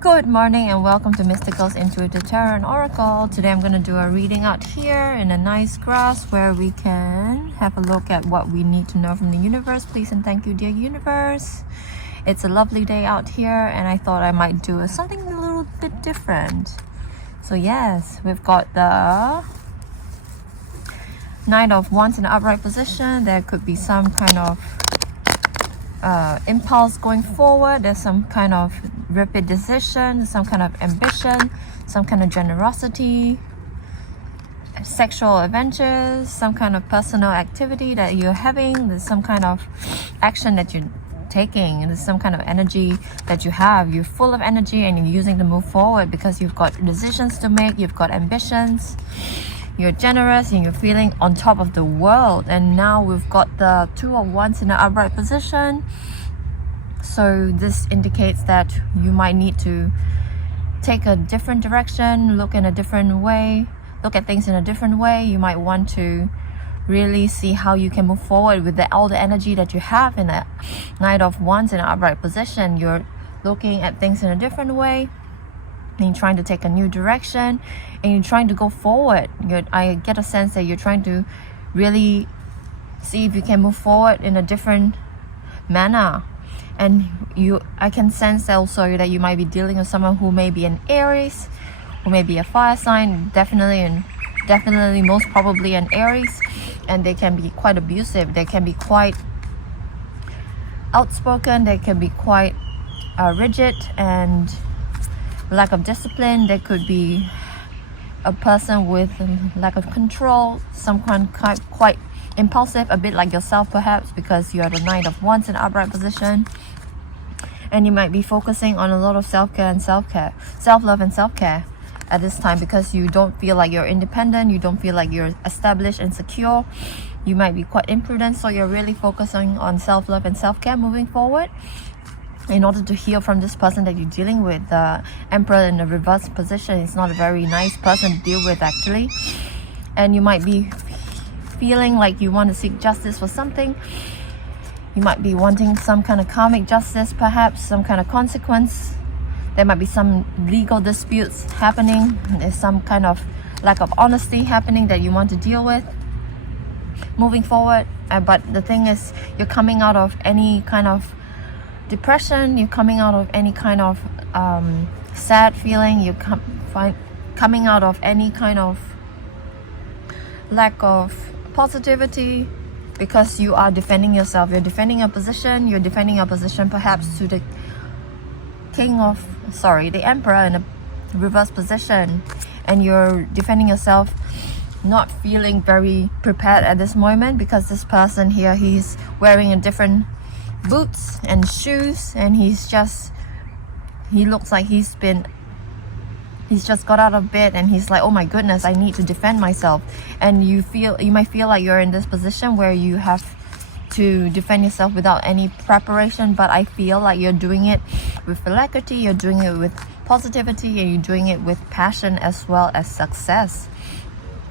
Good morning and welcome to Mystical's Intuitive Tarot and Oracle. Today I'm going to do a reading out here in a nice grass where we can have a look at what we need to know from the universe. Please and thank you, dear universe. It's a lovely day out here and I thought I might do something a little bit different. So yes, we've got the Knight of Wands in the upright position. There could be some kind of impulse going forward. There's some kind of rapid decision, some kind of ambition, some kind of generosity, sexual adventures, some kind of personal activity that you're having. There's some kind of action that you're taking. There's some kind of energy that you have. You're full of energy and you're using to move forward because you've got decisions to make, you've got ambitions, you're generous and you're feeling on top of the world. And now we've got the Two of Wands in the upright position. So this indicates that you might need to take a different direction, look in a different way, look at things in a different way. You might want to really see how you can move forward with all the energy that you have in a Knight of Wands in an upright position. You're looking at things in a different way and you're trying to take a new direction and you're trying to go forward. I get a sense that you're trying to really see if you can move forward in a different manner. And I can sense also that you might be dealing with someone who may be an Aries, who may be a fire sign, definitely most probably an Aries, and they can be quite abusive. They can be quite outspoken. They can be quite rigid and lack of discipline. They could be a person with lack of control, some kind quite impulsive, a bit like yourself perhaps, because you are the Knight of Wands in upright position. And you might be focusing on a lot of self-care and self-love and self-care at this time, because you don't feel like you're independent, you don't feel like you're established and secure. You might be quite imprudent, so you're really focusing on self-love and self-care moving forward in order to heal from this person that you're dealing with. The Emperor in the reverse position is not a very nice person to deal with actually, and you might be feeling like you want to seek justice for something. You might be wanting some kind of karmic justice, perhaps some kind of consequence. There might be some legal disputes happening. There's some kind of lack of honesty happening that you want to deal with moving forward. But the thing is, you're coming out of any kind of depression, you're coming out of any kind of sad feeling, you're coming out of any kind of lack of positivity, because you are defending yourself. You're defending a position. You're defending a position perhaps to the the Emperor in a reverse position, and you're defending yourself, not feeling very prepared at this moment, because this person here, he's wearing a different boots and shoes, and he looks like he's just got out of bed and he's like, oh my goodness, I need to defend myself. And you might feel like you're in this position where you have to defend yourself without any preparation, but I feel like you're doing it with alacrity, you're doing it with positivity, and you're doing it with passion as well as success.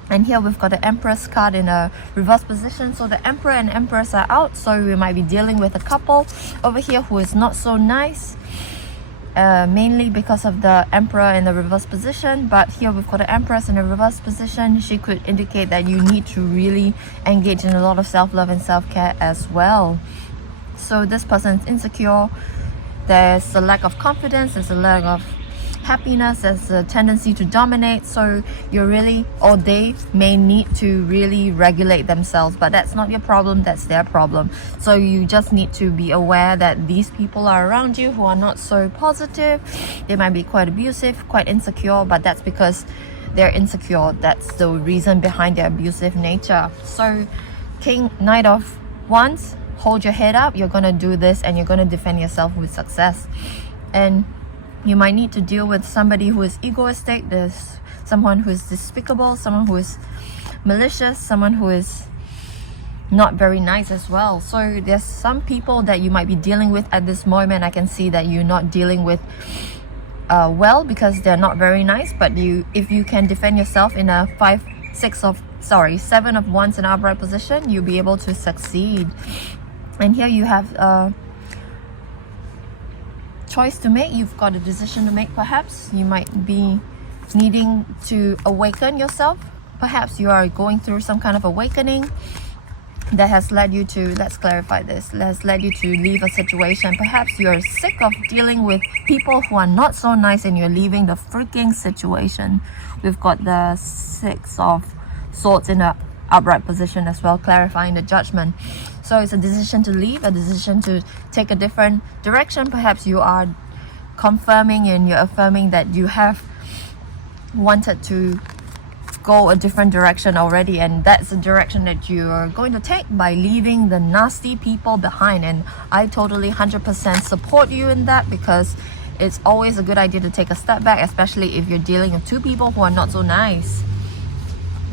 And here we've got the Empress card in a reverse position. So the Emperor and Empress are out, so we might be dealing with a couple over here who is not so nice. Mainly because of the Emperor in the reverse position, but here we've got the Empress in the reverse position. She could indicate that you need to really engage in a lot of self-love and self-care as well. So this person is insecure, there's a lack of confidence, there's a lack of happiness, there's a tendency to dominate. So they may need to really regulate themselves, but that's not your problem, that's their problem. So you just need to be aware that these people are around you who are not so positive. They might be quite abusive, quite insecure, but that's because they're insecure. That's the reason behind their abusive nature. So Knight of Wands, hold your head up. You're gonna do this and you're gonna defend yourself with success. And you might need to deal with somebody who is egoistic. There's someone who is despicable, someone who is malicious, someone who is not very nice as well. So there's some people that you might be dealing with at this moment. I can see that you're not dealing with well, because they're not very nice. But if you can defend yourself in a 7 of Wands in upright position, you'll be able to succeed. And here you have choice to make. You've got a decision to make. Perhaps you might be needing to awaken yourself. Perhaps you are going through some kind of awakening that has led you to, let's clarify this, has led you to leave a situation. Perhaps you're sick of dealing with people who are not so nice and you're leaving the freaking situation. We've got the Six of Swords in the upright position as well, clarifying the Judgment. So it's a decision to leave, a decision to take a different direction. Perhaps you are confirming and you're affirming that you have wanted to go a different direction already, and that's the direction that you're going to take by leaving the nasty people behind. And I totally 100% support you in that, because it's always a good idea to take a step back, especially if you're dealing with two people who are not so nice.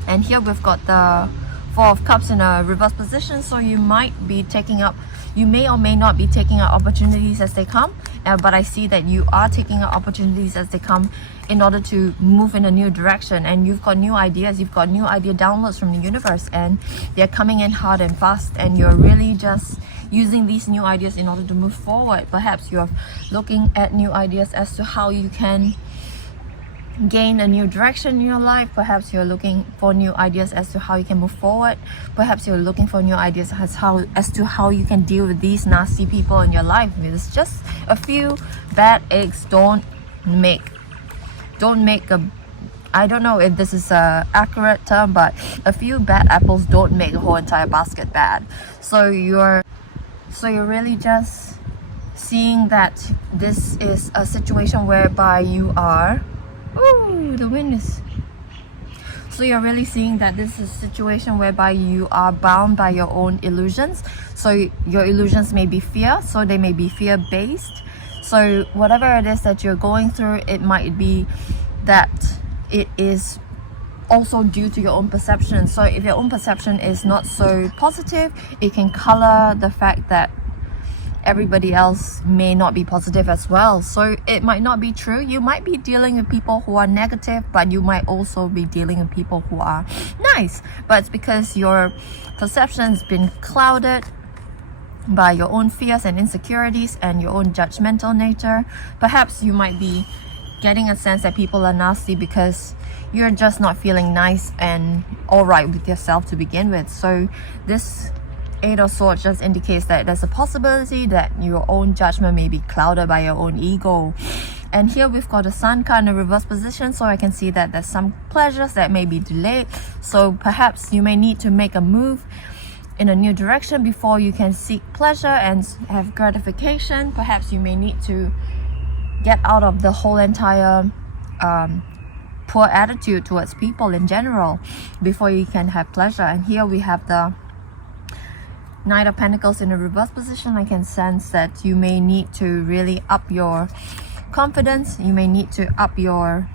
And here we've got the Four of Cups in a reverse position, so you might be taking up, you may or may not be taking up opportunities as they come, but I see that you are taking up opportunities as they come in order to move in a new direction. And you've got new ideas, you've got new idea downloads from the universe, and they're coming in hard and fast, and you're really just using these new ideas in order to move forward. Perhaps you're looking at new ideas as to how you can gain a new direction in your life. Perhaps you're looking for new ideas as to how you can move forward. Perhaps you're looking for new ideas as to how you can deal with these nasty people in your life. It's just a few bad eggs don't make a, I don't know if this is a accurate term, but a few bad apples don't make a whole entire basket bad. So you're really just seeing that this is a situation whereby you are, ooh, the wind is, so you're really seeing that this is a situation whereby you are bound by your own illusions. So your illusions may be fear, so they may be fear-based. So whatever it is that you're going through, it might be that it is also due to your own perception. So if your own perception is not so positive, it can color the fact that everybody else may not be positive as well. So it might not be true. You might be dealing with people who are negative, but you might also be dealing with people who are nice. But it's because your perception has been clouded by your own fears and insecurities and your own judgmental nature. Perhaps you might be getting a sense that people are nasty because you're just not feeling nice and alright with yourself to begin with. So this Eight of Swords just indicates that there's a possibility that your own judgment may be clouded by your own ego. And here we've got the Sun card in a reverse position, so I can see that there's some pleasures that may be delayed. So perhaps you may need to make a move in a new direction before you can seek pleasure and have gratification. Perhaps you may need to get out of the whole entire poor attitude towards people in general before you can have pleasure. And here we have the Knight of Pentacles in a reverse position. I can sense that you may need to really up your confidence. You may need to up your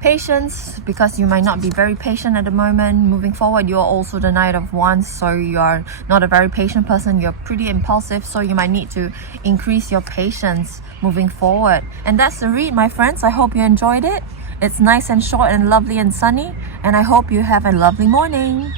patience, because you might not be very patient at the moment. Moving forward, you're also the Knight of Wands, so you're not a very patient person. You're pretty impulsive, so you might need to increase your patience moving forward. And that's the read, my friends. I hope you enjoyed it. It's nice and short and lovely and sunny, and I hope you have a lovely morning.